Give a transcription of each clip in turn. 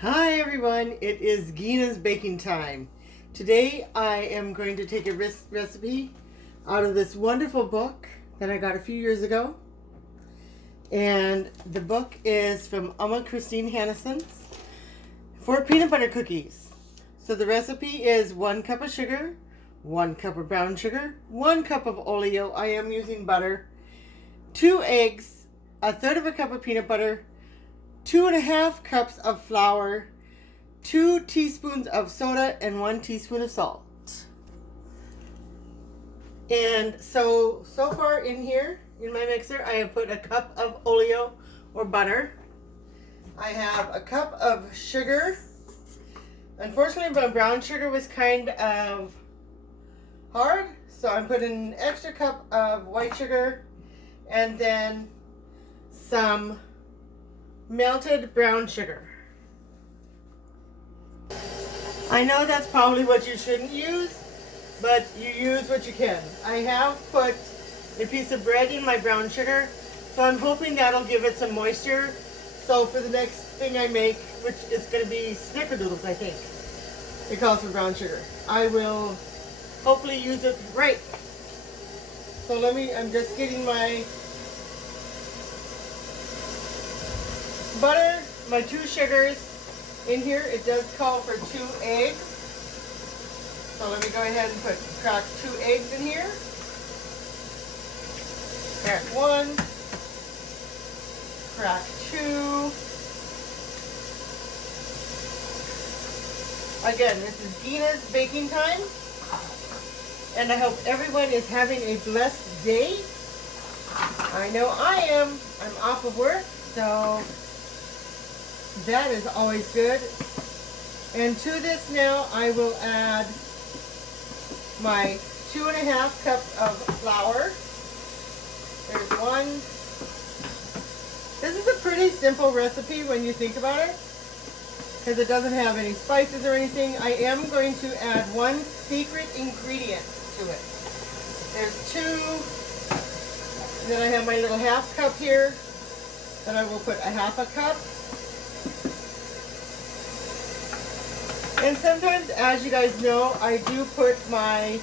Hi everyone, it is Gina's baking time. Today I am going to take a recipe out of this wonderful book that I got a few years ago. And the book is from Emma Christine Hannison's for peanut butter cookies. So the recipe is 1 cup of sugar, 1 cup of brown sugar, 1 cup of oleo, I am using butter, 2 eggs, 1/3 cup of peanut butter, 2.5 cups of flour, 2 teaspoons of soda, and 1 teaspoon of salt. And so far in here, in my mixer, I have put a cup of oleo or butter. I have a cup of sugar. Unfortunately, my brown sugar was kind of hard, so I'm putting an extra cup of white sugar and then some melted brown sugar. I know that's probably what you shouldn't use, but you use what you can. I have put a piece of bread in my brown sugar, so I'm hoping that'll give it some moisture. So for the next thing I make, which is going to be snickerdoodles, I think it calls for brown sugar, I will hopefully use it right. So I'm just getting my butter, my 2 sugars in here. It does call for 2 eggs. So let me go ahead and crack 2 eggs in here. Crack 1, crack 2. Again, this is Gina's baking time. And I hope everyone is having a blessed day. I know I am. I'm off of work, so that is always good. And to this now, I will add my 2.5 cups of flour. There's 1. This is a pretty simple recipe when you think about it, because it doesn't have any spices or anything. I am going to add 1 secret ingredient to it. There's 2. And then I have my little 1/2 cup here that I will put a 1/2 cup. And sometimes, as you guys know, I do put my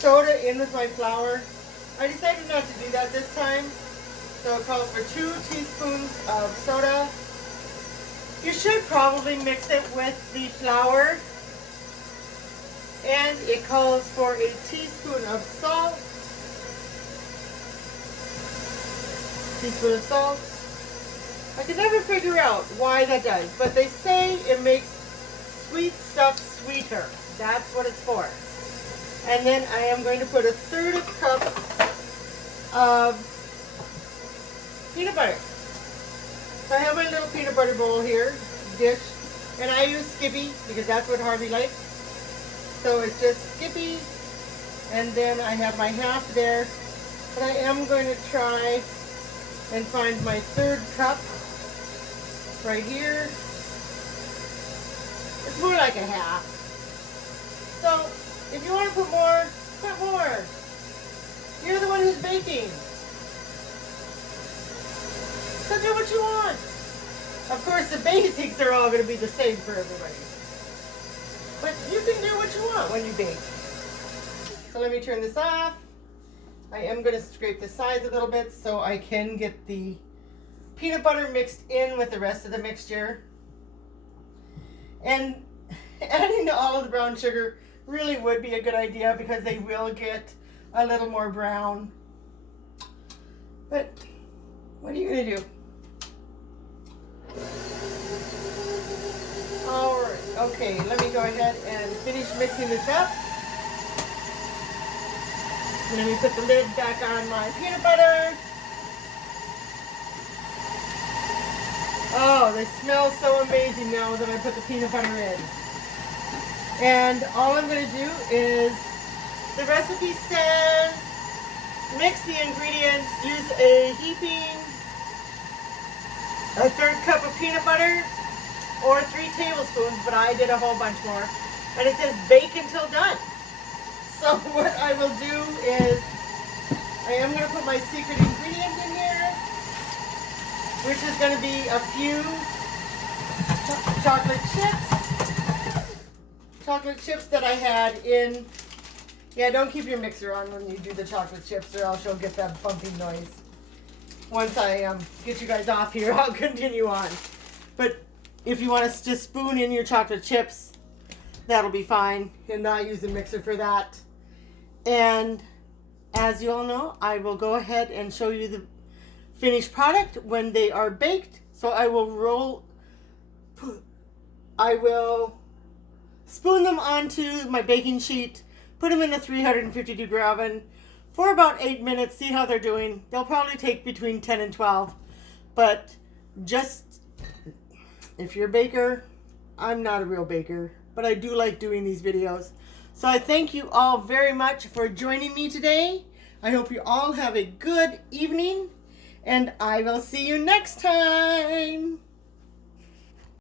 soda in with my flour. I decided not to do that this time. So it calls for 2 teaspoons of soda. You should probably mix it with the flour. And it calls for a teaspoon of salt. Teaspoon of salt. I can never figure out why that does, but they say it makes sweet stuff sweeter. That's what it's for. And then I am going to put 1/3 cup of peanut butter. So I have my little peanut butter bowl here, dish, and I use Skippy because that's what Harvey likes. So it's just Skippy, and then I have my 1/2 there. But I am going to try and find my 1/3 cup right here. It's more like a 1/2. So if you want to put more, put more. You're the one who's baking. So do what you want. Of course, the basics are all going to be the same for everybody. But you can do what you want when you bake. So let me turn this off. I am going to scrape the sides a little bit so I can get the peanut butter mixed in with the rest of the mixture. And adding all of the brown sugar really would be a good idea because they will get a little more brown. But what are you going to do? Alright, okay, let me go ahead and finish mixing this up. Let me put the lid back on my peanut butter. Oh, they smell so amazing now that I put the peanut butter in. And all I'm going to do is, the recipe says, mix the ingredients, use a heaping, 1/3 cup of peanut butter, or 3 tablespoons, but I did a whole bunch more. And it says bake until done. So what I will do is, I am going to put my secret ingredient in here, which is going to be a few chocolate chips. Chocolate chips that I had in. Yeah, don't keep your mixer on when you do the chocolate chips, or else you'll get that bumping noise. Once I get you guys off here, I'll continue on. But if you want to just spoon in your chocolate chips, that'll be fine, and not use the mixer for that. And as you all know, I will go ahead and show you the finished product when they are baked. So I will spoon them onto my baking sheet, put them in a 350 degree oven for about 8 minutes, see how they're doing. They'll probably take between 10 and 12. But just, if you're a baker, I'm not a real baker, but I do like doing these videos. So I thank you all very much for joining me today. I hope you all have a good evening, and I will see you next time.